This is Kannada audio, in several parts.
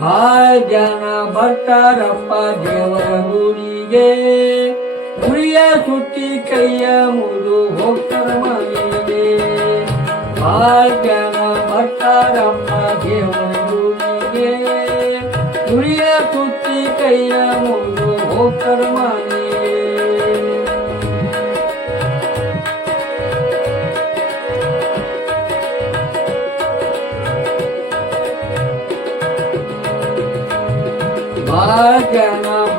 ಭಾಳ ಜನ ಬರ್ತಾರಪ್ಪ ದೇವರ ಗುಡಿಗೆ ಗುಡಿಯ ಸುತ್ತಿ ಕೈಯ ಮುಗಿದು ಹೋಗ್ತಾರ ಮನೆಗೆ. ಭಾಳ ಜನ ಬರ್ತಾರಪ್ಪ ದೇವರ ಗುಡಿಗೆ ಗುಡಿಯ ಸುತ್ತಿ ಕೈಯ ಮುಗಿದು ಹೋಗ್ತಾರ ಮನೆಗೆ.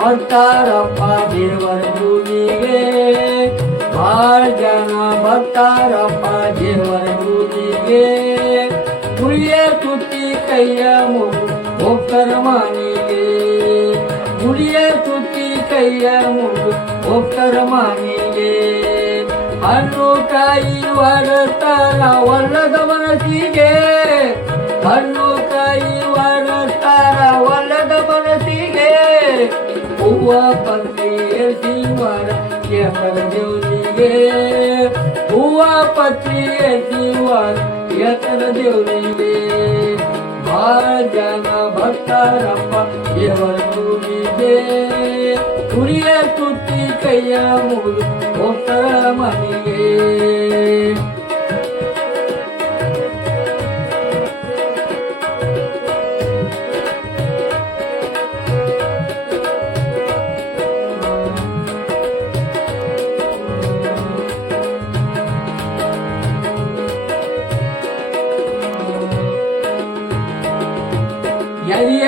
ಜನ ಬರ್ತಾರಪ್ಪ ದೇವರ ಭೂಮಿಗೆ ಭಾಳ ಜನ ಬರ್ತಾರಪ್ಪ ದೇವರ ಭೂಮಿಗೆ ಹುಳಿಯ ತುತ್ತಿ ಕೈಯ ಹೋಗ್ತಾರ ಮನೆಗೆ. ಹುಳಿಯ ತುತ್ತಿ ಕೈಯ ಹೋಗ್ತಾರ ಮನೆಗೆ. ಹಣ್ಣು ಕಾಯಿ ಹೊರತಾರ ಒಲ್ಲದ ಮನಸ್ಸಿಗೆ, ಹಣ್ಣು ಹೂವ ಪತ್ರಿ ಜೀವನ ಎತ್ತರ ದೇವರಿಗೆ ಹೂವ ಪತ್ರಿ ಜೀವನ ಎತ್ತರ ದೇವರಿಗೆ ಭಾಳ ಜನ ಭಕ್ತರಪ್ಪ ದೇವರ ಗುಡಿಗೆ ಗುಡಿಯ ತುಟ್ಟಿ ಕೈಯ ಮುಗಿದು ಹೋಗ್ತಾರ ಮನೆಗೆ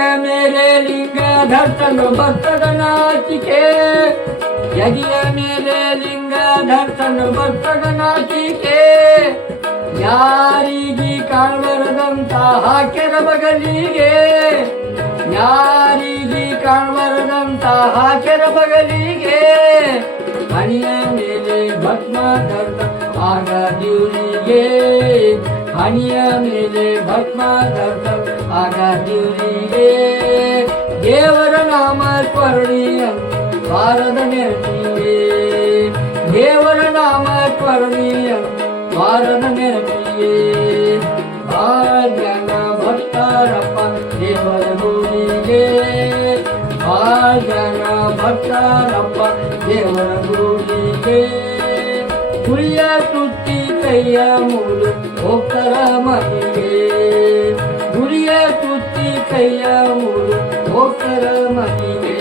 ಎಲಿಯ ಮೇಲೆ ಲಿಂಗ ಧರ್ತನು ಭಕ್ತದ ನಾಚಿಕೆ ಎಲಿಯ ಮೇಲೆ ಲಿಂಗ ಧರ್ತನು ಭಕ್ತದ ನಾಚಿಕೆ ಯಾರಿಗಿ ಕಾಣ್ಬರದಂತ ಹಾಕೆರ ಬಗಲಿಗೆ. ಯಾರಿಗಿ ಕಾಣ್ಬರದಂತ ಹಾಕೆರ ಬಗಲಿಗೆ. ಹಣಿಯ ಮೇಲೆ ಭಕ್ಮ ಧರ್ಮ ಆಗ ದೇವರಿಗೆ ಹಣಿಯ ಮೇಲೆ ಭಸ್ಮ ಆಗ ದೇವರಿಗೆ ದೇವರ ನಾಮ ಸ್ಮರಣೀಯ ಭಾರದ ನೆನಪಿಗೆ ದೇವರ ನಾಮ ಸ್ಮರಣೀಯ ಭಾರದ ನೆನಪಿಗೆ ಭಾಗ್ಯನ ಭಕ್ತರಪ್ಪ, ದೇವರ ಗುಡಿಗೆ ಭಾಗ್ಯನ ಭಕ್ತರಪ್ಪ, ದೇವರ ಗುಡಿಗೆ ಕುಯ್ಯ ತುಟ್ಟಿ ಕೈಯ ಮುಗಿದು ಹೋಗ್ತಾರ ಮನೆಗೆ ಗುರಿಯ ತುಟ್ಟಿ ಕೈಯ ಮುಗಿದು ಹೋಗ್ತಾರ ಮನೆಗೆ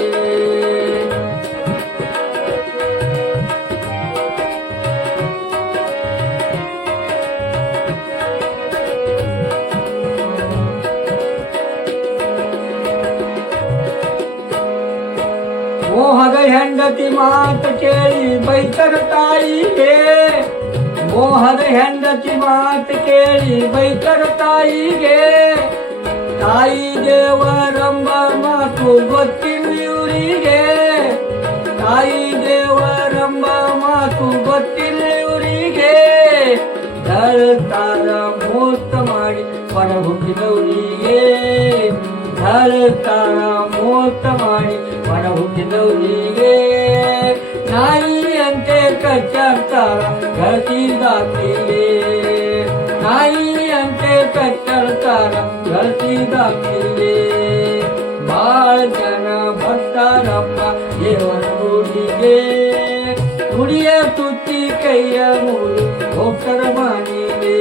ಮೋಹದ ಹೆಂಡತಿ ಮಾತು ಕೇಳಿ ಬೈತರ ತಾಯಿಗೆ ಮೋಹದ ಹೆಂಡತಿ ಮಾತು ಕೇಳಿ ಬೈತರ ತಾಯಿಗೆ. ತಾಯಿ ದೇವರಂಬ ಮಾತು ಗೊತ್ತಿಲ್ಲ ಇವರಿಗೆ. ತಾಯಿ ದೇವರಂಬ ಮಾತು ಗೊತ್ತಿಲ್ಲ ಇವರಿಗೆ. ಧರ್ತಾರ ಮೋಸ ಮಾಡಿ ಹೊರ ಹುಟ್ಟಿದವರಿಗೆ ಧರ್ತಾರ ಮೋಸ ಮಾಡಿ ಹೊರ ಹುಟ್ಟಿದವರಿಗೆ ನಾಯಿಯಂತೆ ಕಚ್ಚರ್ತಾರ ಗಳಿಸಿದಾಕಿಗೆ ನಾಯಿಯಂತೆ ಕಚ್ಚರ್ತಾರ ಗಳಿಸಿದಾಕಿಗೆ ಬಾಳ ಜನ ಬರ್ತಾರಪ್ಪ ದೇವರ ಗುಡಿಗೆ. ಗುಡಿಯ ತುಟ್ಟಿ ಕೈಯ ಮೂಡಿ ಹೋಗ್ತಾರ ಮನೆಗೆ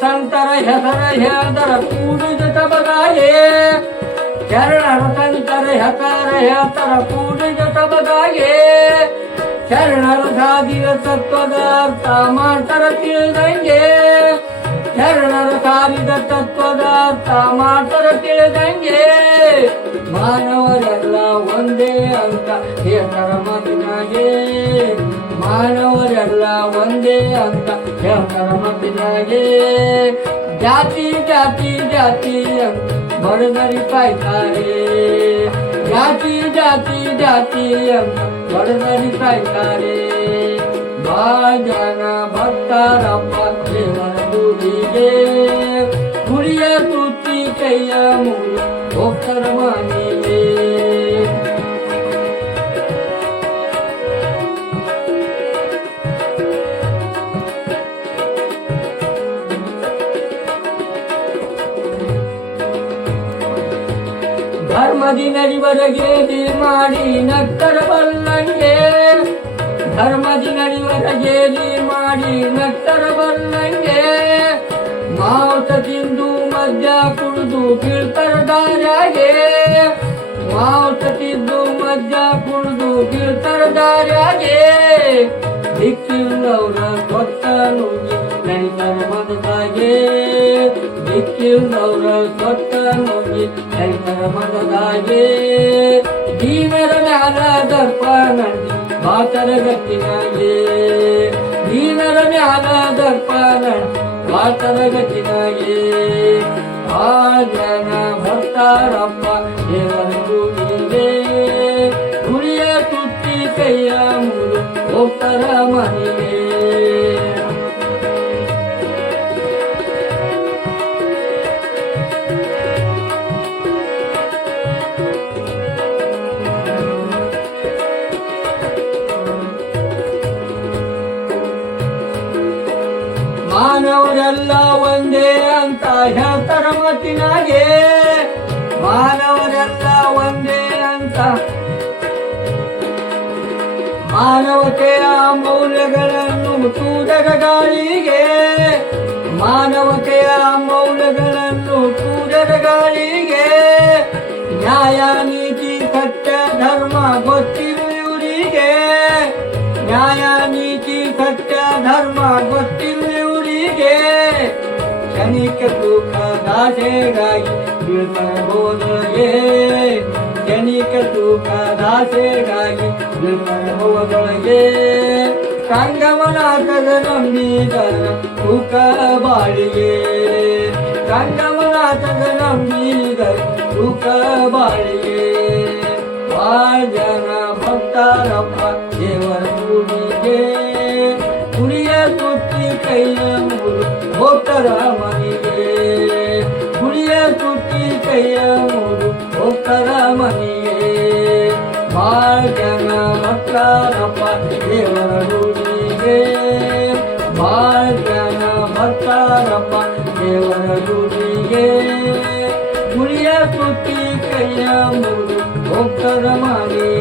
ಸಂತರ ಹೆಸರ ಹೇಳ್ದರ ಕೂಡಿದ ತಬಗಾಯೇ ಶರಣರ ಸಂತರ ಹೆಸರ ಹೇಳ್ತರ ಕೂಡಿದ ತಬಗಾಯೇ ಶರಣರ ಸಾಧಿದ ತತ್ವದ ಅರ್ಥ ಮಾಡ್ತಾರ ತಿಳಿದಂಗೆ. ಶರಣರ ತತ್ವದ ಅರ್ಥ ಮಾಡ್ತಾರ ತಿಳಿದಂಗೆ. ಮಾನವರೆಲ್ಲ ಒಂದೇ ಅಂತ ಹೇಳ್ತಾರ ಮತಿನಾಗೆ ಮಾನವರೆಲ್ಲ ಒಂದೇ ಅಂತ ಹೇಳ್ತಾರ ಮತಿನಾಗೆ ಜಾತಿ ಜಾತಿ ಜಾತಿ ಅಂತ ಬಡದರಿ ಕಾಯ್ತಾರೆ ಜಾತಿ ಜಾತಿ ಅಂತ ಹೊಡೆದರಿತಾ ಇದ್ದಾರೆ ಬಾಜನ ಭಕ್ತರಪ್ಪ ದೇವರ ಗುಡಿಗೆ. ಗುಡಿಯ ತುತ್ತಿ ಕೈಯ ಮೂರು ಭಕ್ತರ ಮನೆಗೆ. ಧರ್ಮದಿ ನಡಿವರೆಗೆ ದಿ ಮಾಡಿ ನಕ್ಕರ ಬಲ್ಲಂಗೆ ಧರ್ಮದಿ ನಡಿವರೆಗೆ ದಿ ಮಾಡಿ ನಕ್ಕರ ಬಲ್ಲಂಗೆ ಮಾಂಸ ತಿಂದು ಮದ್ಯ ಕುಡಿದು ಕೀರ್ತನ ದಾರ್ಯಾಗೆ. ಮಾಂಸ ತಿಂದು ಮದ್ಯ ಕುಡಿದು ಕೀರ್ತನ ದಾರ್ಯಾಗೆ. ದಿಕ್ಕಿಲ್ಲವರ ನುಗ್ಗಿ ನೈತರ ಮನದಾಗೆ ದಿಕ್ಕಿಲ್ಲವರ ಕೊಟ್ಟ ನುಗ್ಗಿ ನೈತರ ಮನದಾಗೆ ದೀನರ ಮ್ಯಾಲ ದರ್ಪ ಬಾತರ ಗಟ್ಟಿನಾಗೆ ದೀನರ ಮ್ಯಾಲ ದರ್ಪ ಬಾತರ ಗಟ್ಟಿನಾಗೆ ಆ ಜನ ಭಕ್ತಾರಪ್ಪ ಮಾನವರೆಲ್ಲ ಒಂದೇ ಅಂತ ಹೇಳ್ತಾರ ಮತ್ತಿನಾಗೆ ಮಾನವರೆಲ್ಲ ಒಂದೇ ಅಂತ. ಮಾನವತೆಯ ಮೌಲ್ಯಗಳನ್ನು ತೂದರ ಗಾಳಿಗೆ. ಮಾನವತೆಯ ಮೌಲ್ಯಗಳನ್ನು ತೂದರ ಗಾಳಿಗೆ. ನ್ಯಾಯ, ನೀತಿ, ಸತ್ಯ, ಧರ್ಮ ಗೊತ್ತಿರುವವರಿಗೆ ನ್ಯಾಯ, ನೀತಿ, ಸತ್ಯ, ಧರ್ಮ ಗೊತ್ತಿರುವವರಿಗೆ ಕ್ಷಣಿಕ ಸುಖ ದಾಸೆಗಾಗಿ ಬೀಳ್ಬೋದೊಳಗೆ ಕ್ಷಣಿಕ ಸುಖ ದಾಸೆಗಾಗಿ ಸುಖ ಬಾಳಿಗೆ. ಕಂಗಮನಾಥದ ನಂಬಿದ ಸುಖ ಬಾಳಿಗೆ. ಬಾಳ ಜನ ಭಕ್ತಾರಪ್ಪ ದೇವರ ಕುಡಿಗೆ ಕುರಿಯ ತುತ್ತಿ ಕೈಯ ಮನೆಗೆ ಗುಡಿಯ ಮನೆಗೆ ಬಾಳ ಜನ ಭಕ್ತಾರಪ್ಪ ದೇವರ ಗುಡಿಗೆ. ಬಾಳ ಜನ ಭಕ್ತಾರಪ್ಪ ದೇವರ ಗುಡಿಗೆ. ಗುಡಿಯ ತುತ್ತಿ ಕೈಯ ಮುರು ಭಕ್ತರ ಮನೆಗೆ